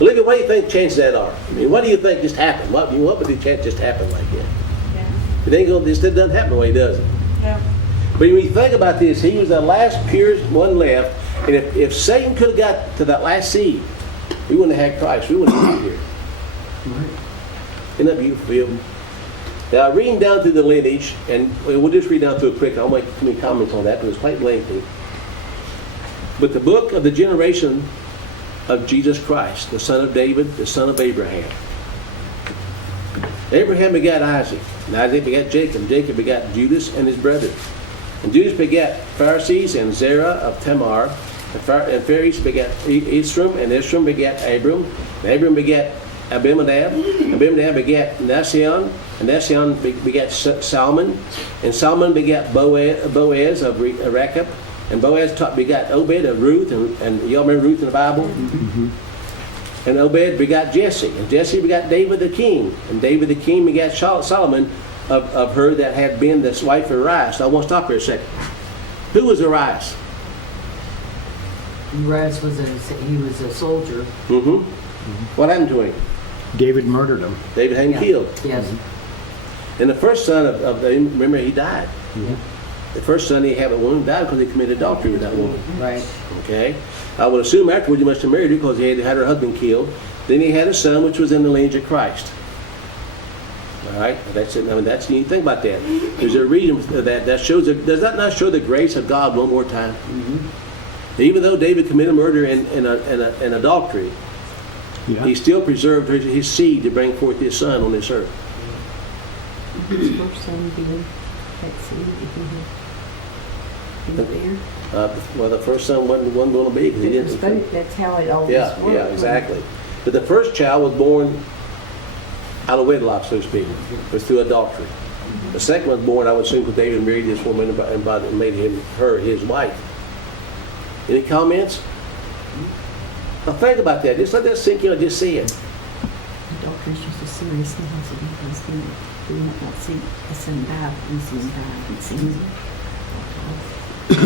Look at what do you think chances that are? I mean, what do you think just happened? What would the chance just happen like that? Yeah. It ain't gonna. This doesn't happen the way it does it. Yeah. But when you think about this, he was the last pure one left, and if Satan could have got to that last seed, we wouldn't have had Christ. We wouldn't have been here. Isn't that beautiful, Phil? Now, reading down through the lineage, and we'll just read down through it quick. I won't make too many comments on that, because it's quite lengthy. But the book of the generation of Jesus Christ, the son of David, the son of Abraham. Abraham begat Isaac, and Isaac begat Jacob, and Jacob begat Judas and his brethren. And Judas begat Pharisees and Zerah of Tamar, and Phares begat Esrom, and Esrom begat Abram, and Abram begat Abimadab, Abimadab begat Nasion, and Nasion begat Salmon, and Salmon begat Boaz of Rachab, and Boaz begat Obed of Ruth, and y'all remember Ruth in the Bible? Mm-hmm. And Obed begat Jesse, and Jesse begat David the king, and David the king begat Solomon of her that had been the wife of Uriah. So I want to stop here a second. Who was Uriah? Uriah was a soldier. Mm-hmm. What happened to him? David murdered him. David had him killed. Yes. And the first son of remember, he died. Yeah. The first son he had a woman died because he committed adultery with that woman. Right. Okay? I would assume afterwards he must have married her because he had her husband killed. Then he had a son which was in the lineage of Christ. All right? That's it. I mean, that's, you think about that. There's a reason for that shows, does that not show the grace of God one more time? Mm-hmm. Even though David committed murder and adultery, he still preserved his seed to bring forth his son on this earth. His first son being that seed, Well, the first son wasn't going to be because he didn't. That's how it always works. Yeah, exactly. But the first child was born out of wedlock, so to speak. It was through adultery. The second was born, I would assume, because David married this woman and made her his wife. Any comments? Now think about that. Just let that sink in. Just see it. Adultery is just a serious thing. We might not see a sin die, we see him die, and see him.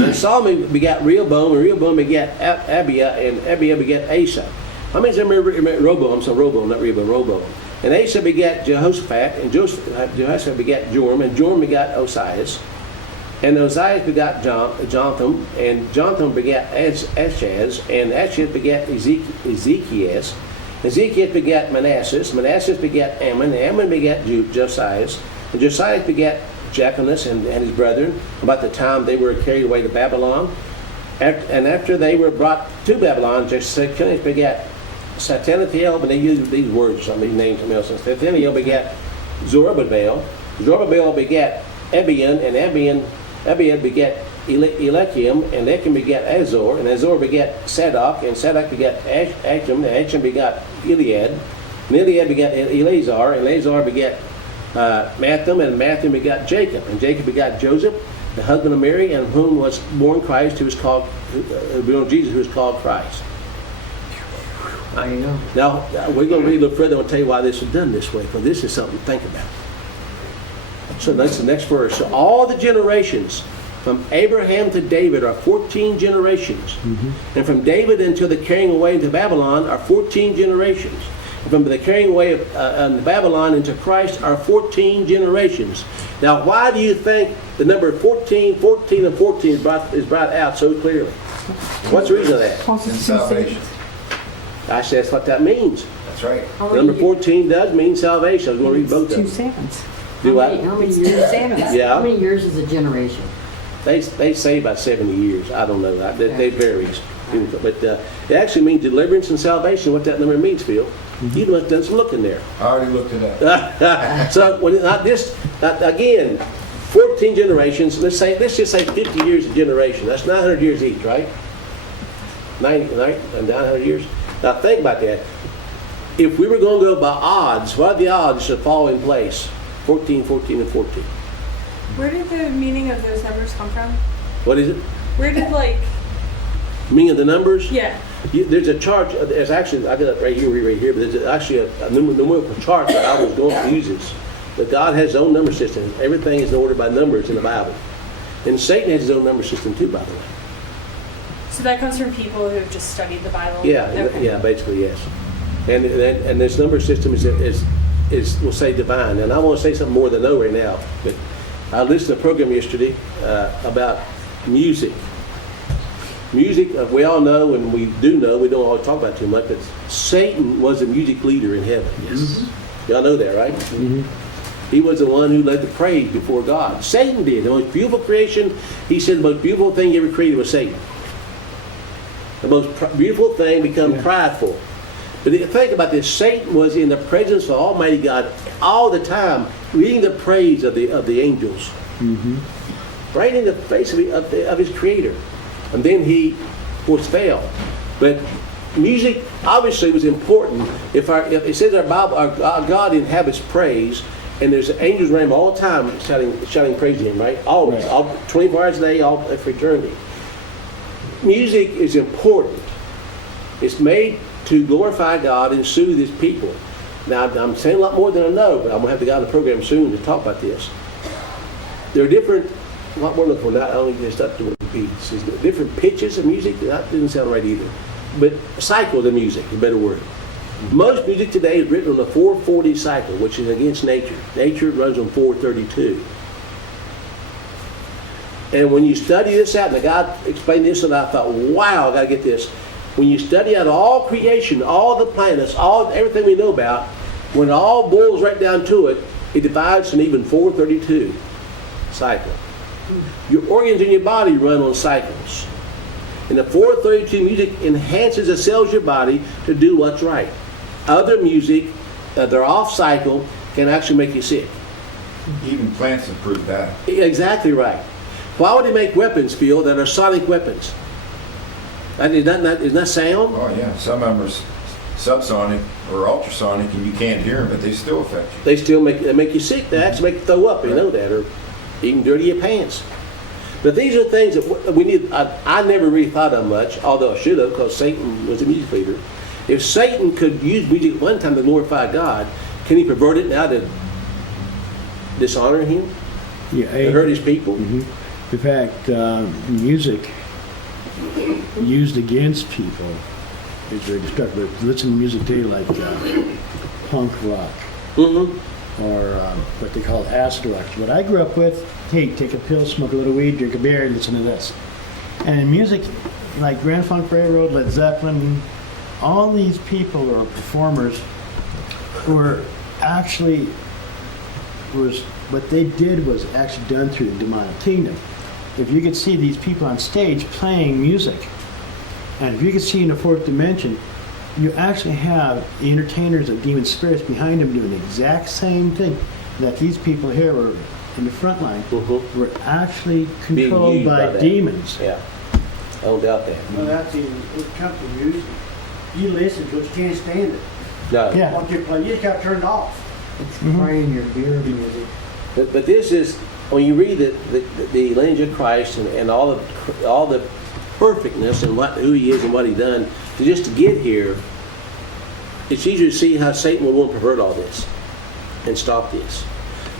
And Solomon begat Rehoboam, and Rehoboam begat Abiah, and Abiah begat Asa. How many of you remember Roboam? I'm sorry, Roboam, not Rehoboam, Roboam. And Asa begat Jehoshaphat, and Jehoshaphat begat Joram, and Joram begat Osias. And Osias begat Jotham, and Jotham begat Ashaz, and Ashaz begat Ezekias. Ezekias begat Manasseh, Manasseh begat Ammon, and Ammon begat Josias, and Josias begat Jeconiah and his brethren, about the time they were carried away to Babylon. And after they were brought to Babylon, Jeconiah begat Satanathiel, but they use these words, some of these names, something else. Satanathiel begat Zorobabel, Zorobabel begat Abian, and Abian begat Eliakim, and Eliakim begat Azor, and Azor begat Sadok, and Sadok begat Achim, and Achim begat Eliad, and Eliad begat Eleazar, and Eleazar begat Matham, and Matham begat Jacob, and Jacob begat Joseph, the husband of Mary, and whom was born Christ, who was called Jesus, who was called Christ. There you go. Now we're going to read a little further. I'll tell you why this is done this way, because this is something to think about. So that's the next verse. So all the generations from Abraham to David are 14 generations. Mm-hmm. And from David until the carrying away into Babylon are 14 generations. And from the carrying away of Babylon into Christ are 14 generations. Now, why do you think the number 14, 14, and 14 is brought out so clearly? What's the reason of that? In salvation. I said that's what that means. That's right. Number 14 does mean salvation. I was going to read both of Two them. sevens. Do I? How many It's years? 2 sevens. Yeah. How many years is a generation? They say about 70 years. I don't know. They varies. But it actually means deliverance and salvation. What that number means, Phil. You must have done some looking there. I already looked it up. So again, 14 generations. Let's just say 50 years a generation. That's 900 years each, right? 900 years. Now think about that. If we were going to go by odds, what are the odds to fall in place? 14, 14, and 14. Where did the meaning of those numbers come from? What is it? Where did Meaning of the numbers? yeah. There's a chart, there's actually, I got it right here, but there's actually a numerical chart that I was going to uses. But God has his own number system. Everything is ordered by numbers in the Bible. And Satan has his own number system too, by the way. So that comes from people who have just studied the Bible? Yeah, Okay. yeah, basically, yes. And this number system is we'll say divine. And I want to say something more than no right now, but I listened to a program yesterday about music. Music, we all know, and we do know, we don't always talk about it too much, but Satan was a music leader in heaven. Yes. Y'all know that, right? Mm-hmm. He was the one who led the praise before God. Satan did. The most beautiful creation, he said the most beautiful thing he ever created was Satan. The most beautiful thing become prideful. But think about this, Satan was in the presence of Almighty God all the time, reading the praise of the angels. Mm-hmm. Right in the face of his creator. And then he, of course, fell. But music obviously was important. If it says our Bible, our God inhabits praise, and there's angels around him all the time shouting praise to him, right? Always, all 24 hours a day, all for eternity. Music is important. It's made to glorify God and soothe his people. Now, I'm saying a lot more than I know, but I'm going to have the guy on the program soon to talk about this. There are different, what we're looking for, not only just up to beats, is different pitches of music. That didn't sound right either. But cycles of music is a better word. Most music today is written on the 440 cycle, which is against nature. Nature runs on 432. And when you study this out, and the guy explained this, and I thought, wow, I got to get this. When you study out all creation, all the planets, everything we know about, when it all boils right down to it, it divides in even 432 cycle. Your organs in your body run on cycles. And the 432 music enhances the cells of your body to do what's right. Other music, they're off cycle, can actually make you sick. Even plants have proved that. Exactly right. Why would they make weapons, Phil, that are sonic weapons? Isn't that sound? Oh yeah, some of them are subsonic or ultrasonic, and you can't hear them, but they still affect you. They still make you sick. They actually make you throw up. You know that, or even dirty your pants. But these are things that we need. I never really thought of much, although I should have, because Satan was a music leader. If Satan could use music at one time to glorify God, can he pervert it now to dishonor him? Yeah, to hurt his people? Mm-hmm. In fact, music used against people is very destructive. Listen to music today like punk rock. Mm-hmm. Or what they call acid rock. What I grew up with, hey, take a pill, smoke a little weed, drink a beer, and listen to this. And in music, like Grand Funk Railroad, Led Zeppelin, all these people or performers were actually, what they did was actually done through the demonic kingdom. If you could see these people on stage playing music, and if you could see in the fourth dimension, you actually have the entertainers of demon spirits behind them doing the exact same thing that these people here were in the front line were actually controlled by demons. Yeah, I don't doubt that. Well, that's even, it comes to music. You listen to it, you can't stand it. No. Yeah. What you play, you just got to turn it off. It's playing your beer music. But this is, when you read the lineage of Christ and all the perfectness and who he is and what he done, just to get here, it's easier to see how Satan will want to pervert all this and stop this.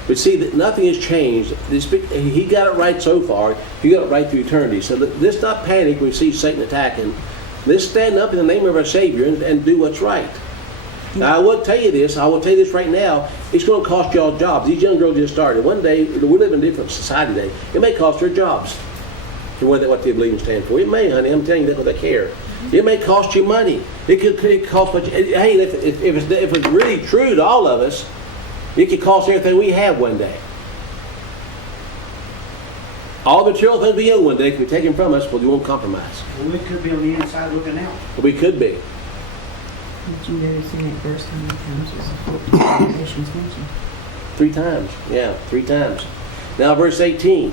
But see that nothing has changed. He got it right so far. He got it right through eternity. So let's not panic when we see Satan attacking. Let's stand up in the name of our Savior and do what's right. Now, I will tell you this right now, it's going to cost y'all jobs. These young girls just started. One day, we live in a different society today. It may cost their jobs for what they believe and stand for. It may, honey. I'm telling you that because I care. It may cost you money. It could cost much. Hey, if it's really true to all of us, it could cost everything we have one day. All the material things we own one day can be taken from us, but we won't compromise. Well, we could be on the inside looking out. We could be. Did you notice in that verse how many times was the nations mentioned? 3 times. Yeah, 3 times. Now, verse 18.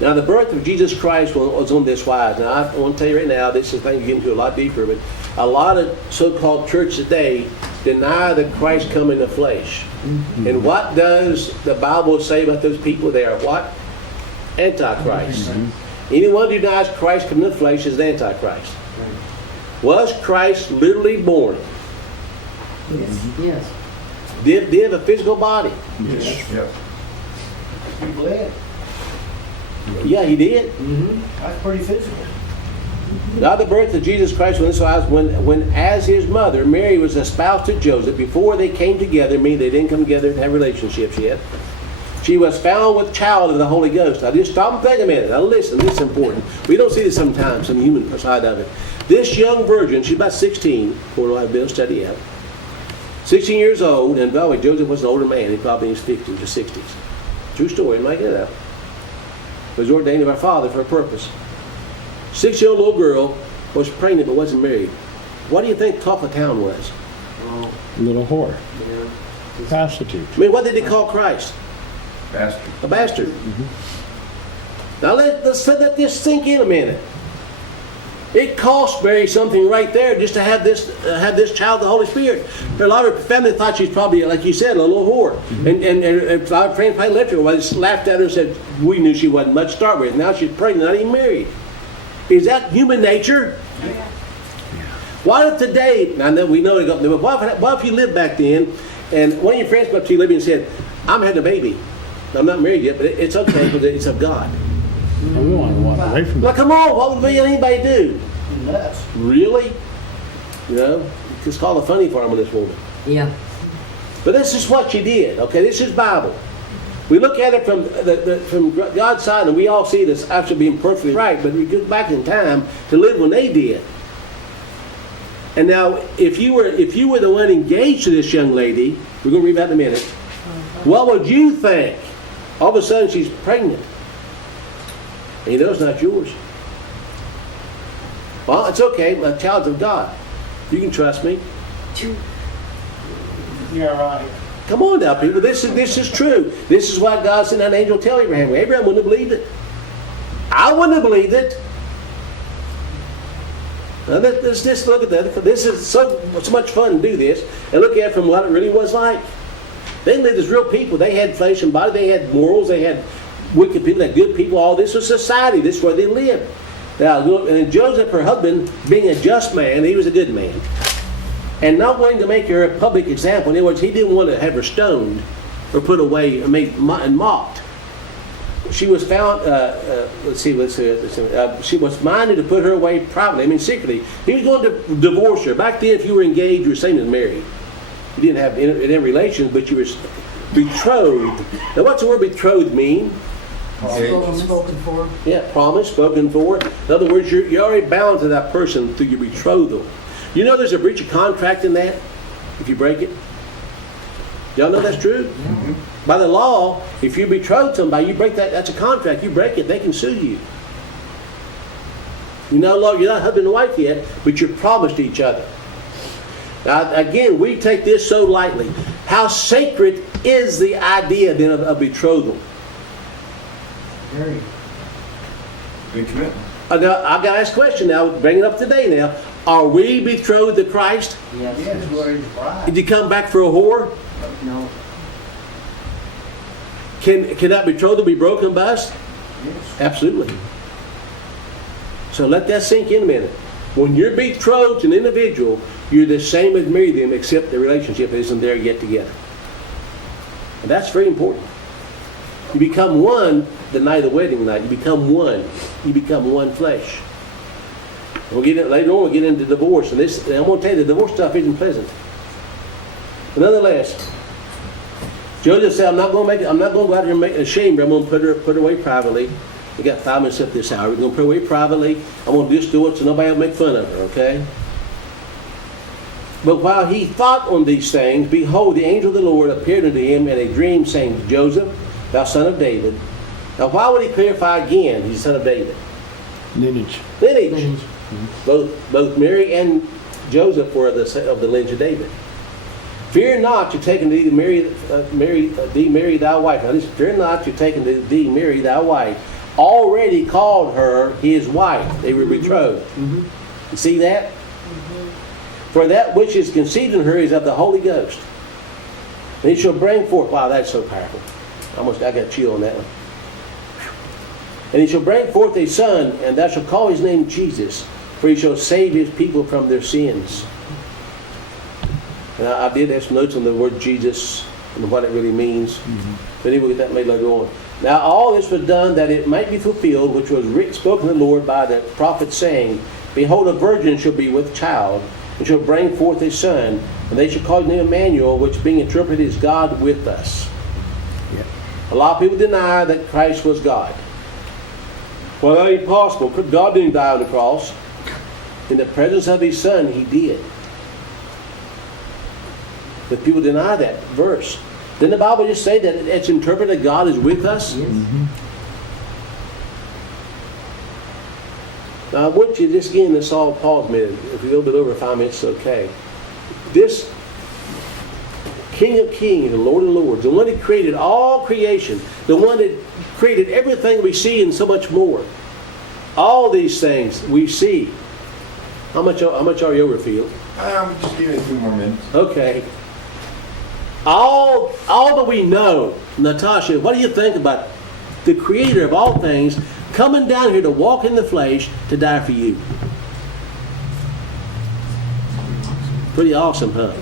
Now, the birth of Jesus Christ was on this wise. Now, I want to tell you right now, this is a thing you get into a lot deeper, but a lot of so-called churches today deny that Christ come in the flesh. And what does the Bible say about those people? They are what? Antichrist. Anyone who denies Christ come in the flesh is the Antichrist. Was Christ literally born? Yes. Did he have a physical body? Yes. He bled. Yeah, he did. That's pretty physical. Now the birth of Jesus Christ when as his mother, Mary was espoused to Joseph before they came together, meaning they didn't come together and have relationships yet. She was found with child of the Holy Ghost. Now just stop and think a minute. Now listen, this is important. We don't see this sometimes, some human side of it. This young virgin, she's about 16, according to what I've been studying out. 16 years old, and by the way, Joseph was an older man. He probably in his 50s or 60s. True story, I'm making it up. Was ordained of our Father for a purpose. 6-year-old little girl was pregnant but wasn't married. What do you think talk of town was? Little whore. Prostitute. I mean, what did they call Christ? Bastard. A bastard. Now let's let this sink in a minute. It cost Mary something right there just to have this child, the Holy Spirit. A lot of her family thought she's probably, like you said, a little whore. And a lot of friends probably left her. Well, they just laughed at her and said, we knew she wasn't much to start with. Now she's pregnant, not even married. Is that human nature? Yeah. Why if today, now we know they got, but what if you lived back then and one of your friends got up to you and said, I'm having a baby. I'm not married yet, but it's okay because it's of God. And we want to walk away from Well, that. come on, what would anybody do? Nuts. Really? You know, just call a funny farm on this woman. Yeah. But this is what she did, okay? This is Bible. We look at it from God's side, and we all see this actually being perfectly right, but we go back in time to live when they did. And now, if you were the one engaged to this young lady, we're going to read that in a minute, what would you think? All of a sudden, she's pregnant. And you know it's not yours. Well, it's okay. My child's of God. You can trust me. Yeah, right. Come on now, people. This is true. This is why God sent an angel to tell Abraham. Abraham wouldn't have believed it. I wouldn't have believed it. Now, let's just look at that. This is so much fun to do this and look at it from what it really was like. They lived as real people. They had flesh and body. They had morals. They had wicked people. They had good people. All this was society. This is where they lived. Now, and Joseph, her husband, being a just man, he was a good man. And not wanting to make her a public example. In other words, he didn't want to have her stoned or put away and mocked. She was found, she was minded to put her away privately, secretly. He was going to divorce her. Back then, if you were engaged, you were same as married. You didn't have any relations, but you were betrothed. Now, what's the word betrothed mean? Spoken for. Yeah, promise, spoken for. In other words, you're already bound to that person through your betrothal. You know there's a breach of contract in that if you break it? Y'all know that's true? Mm-hmm. By the law, if you betroth somebody, you break that, that's a contract. You break it, they can sue you. You're not husband and wife yet, but you're promised each other. Now, again, we take this so lightly. How sacred is the idea then of betrothal? Very. Big commitment. Now, I've got to ask a question now, bring it up today now. Are we betrothed to Christ? Yes. Yes, where he's right. Did you come back for a whore? No. Can that betrothal be broken by us? Yes. Absolutely. So let that sink in a minute. When you're betrothed to an individual, you're the same as married them, except the relationship isn't there yet together. And that's very important. You become one the night of the wedding night. You become one. You become one flesh. Later on, we'll get into divorce. And I'm going to tell you, the divorce stuff isn't pleasant. But nonetheless, Joseph said, I'm not going to go out here and make a shame, but I'm going to put her away privately. We got 5 minutes left this hour. We're going to put her away privately. I'm going to just do it so nobody will make fun of her, okay? But while he thought on these things, behold, the angel of the Lord appeared unto him in a dream, saying, Joseph, thou son of David. Now, why would he clarify again, he's the son of David? Lineage. Lineage. Both Mary and Joseph were of the lineage of David. Fear not, you're taken to thee Mary thy wife. Now listen, fear not, you're taken to thee Mary thy wife. Already called her his wife. They were betrothed. You see that? For that which is conceived in her is of the Holy Ghost. And he shall bring forth, wow, that's so powerful. I got a chill on that one. And he shall bring forth a son, and thou shalt call his name Jesus, for he shall save his people from their sins. And I did have some notes on the word Jesus and what it really means. But anyway, we'll get that made later on. Now all this was done that it might be fulfilled, which was spoken of the Lord by the prophet, saying, Behold, a virgin shall be with child, and shall bring forth a son, and they shall call his name Emmanuel, which being interpreted is God with us. Yep. A lot of people deny that Christ was God. Well, that ain't possible. God didn't die on the cross. In the presence of his son, he did. But people deny that verse. Didn't the Bible just say that it's interpreted that God is with us? Yes. Now, I want you to just get in this all pause a minute. If you're a little bit over 5 minutes, it's okay. This King of Kings and Lord of Lords, the one that created all creation, the one that created everything we see and so much more. All these things we see. How much are you over, Field? Just give it 2 more minutes. Okay. All that we know, Natasha, what do you think about the creator of all things coming down here to walk in the flesh to die for you? Pretty awesome, huh?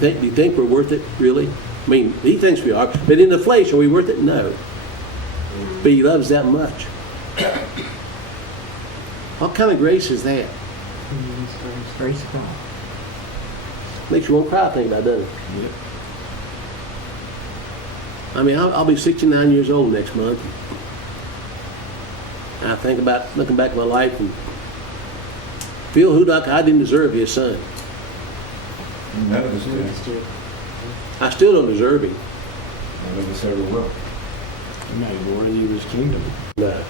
Do you think we're worth it, really? I mean, he thinks we are, but in the flesh, are we worth it? No. But he loves that much. What kind of grace is that? Praise God. Makes you want to cry thinking about it, doesn't it? Yep. I mean, I'll be 69 years old next month. And I think about looking back at my life and feel who I didn't deserve his son. None of us did. I still don't deserve him. None of us ever will. I'm not even worthy of his kingdom. No.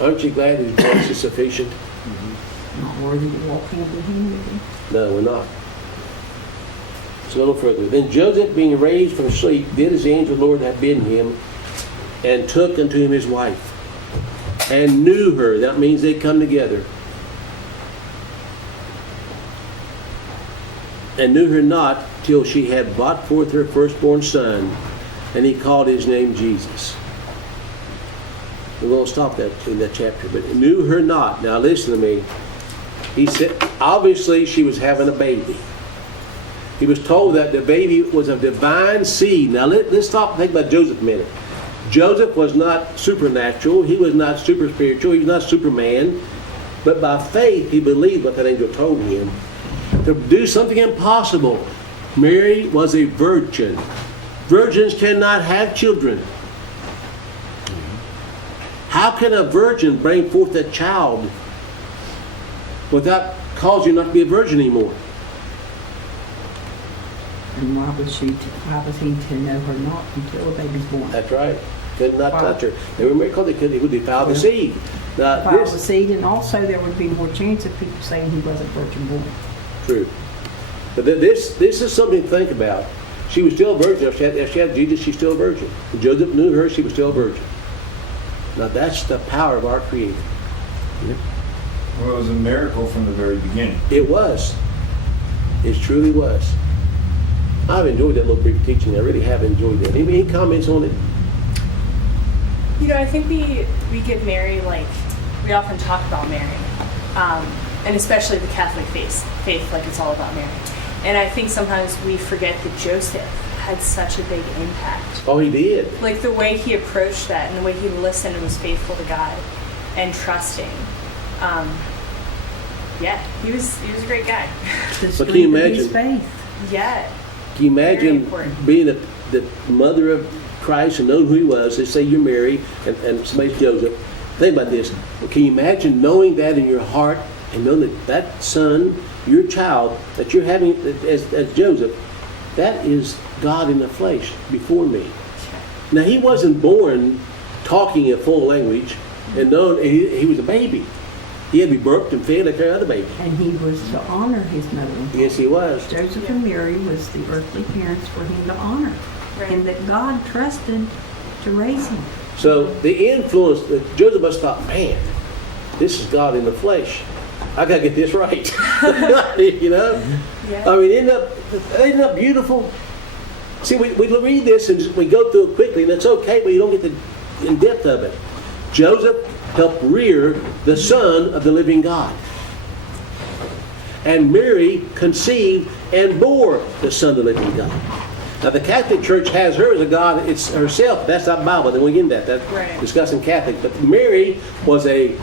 Aren't you glad his grace is sufficient? Not worthy to walk hand in hand with him. No, we're not. It's a little further. Then Joseph, being raised from sleep, did as the angel of the Lord had bidden him, and took unto him his wife, and knew her. That means they come together. And knew her not till she had brought forth her firstborn son, and he called his name Jesus. We won't stop that in that chapter, but knew her not. Now listen to me. He said, obviously she was having a baby. He was told that the baby was of divine seed. Now let's stop and think about Joseph a minute. Joseph was not supernatural. He was not super spiritual. He was not Superman. But by faith, he believed what that angel told him. To do something impossible. Mary was a virgin. Virgins cannot have children. How can a virgin bring forth a child without causing you not to be a virgin anymore? And why was he to know her not until the baby's born? That's right. Could not touch her. They were married because it would defile the seed. Now, Defile the seed, and also there would be more chance of people saying he wasn't virgin born. True. But this is something to think about. She was still a virgin. If she had Jesus, she's still a virgin. When Joseph knew her, she was still a virgin. Now that's the power of our Creator. Yep. Well, it was a miracle from the very beginning. It was. It truly was. I've enjoyed that little brief teaching. I really have enjoyed that. Any comments on it? You know, I think we give Mary, like, we often talk about Mary, and especially the Catholic faith, like it's all about Mary. And I think sometimes we forget that Joseph had such a big impact. Oh, he did. Like the way he approached that and the way he listened and was faithful to God and trusting. Yeah, he was a great guy. But can you imagine? His faith. Yeah. Can you Very imagine important. being the mother of Christ and knowing who he was? They say you're Mary and somebody's Joseph. Think about this. Can you imagine knowing that in your heart and knowing that son, your child, that you're having as Joseph, that is God in the flesh before me. Now, he wasn't born talking a full language and known he was a baby. He had to be burped and fed like every other baby. And he was to honor his mother. Yes, he was. Joseph and Mary was the earthly parents for him to honor. Right. And that God trusted to raise him. So the influence that Joseph must have thought, man, this is God in the flesh. I gotta get this right. You know? Yeah. I mean, isn't that beautiful? See, we read this and we go through it quickly, and it's okay, but you don't get the in depth of it. Joseph helped rear the son of the living God. And Mary conceived and bore the son of the living God. Now, the Catholic Church has her as a God, it's herself. That's not Bible. Then we get into that. That's Right. discussing Catholic. But Mary was a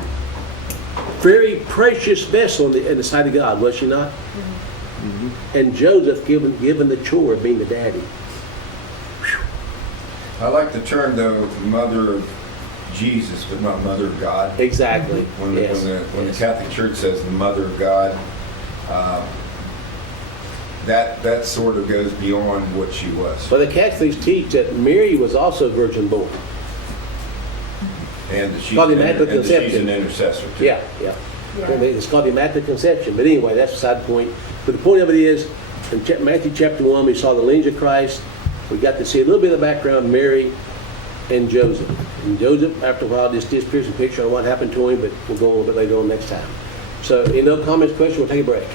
very precious vessel in the sight of God, was she not? Mm-hmm. And Joseph given the chore of being the daddy. I like the term, though, mother of Jesus, but not mother of God. Exactly. When Yes. the Catholic Church says the mother of God, that sort of goes beyond what she was. But the Catholics teach that Mary was also virgin born. And that she's, Called and Immaculate that she's Conception. an intercessor, too. Yeah. It's called the Immaculate Conception. But anyway, that's beside the point. But the point of it is, in Matthew chapter 1, we saw the lineage of Christ. We got to see a little bit of the background of Mary and Joseph. And Joseph, after a while, just disappears a picture on what happened to him, but we'll go a little bit later on next time. So, any other comments, questions? We'll take a break.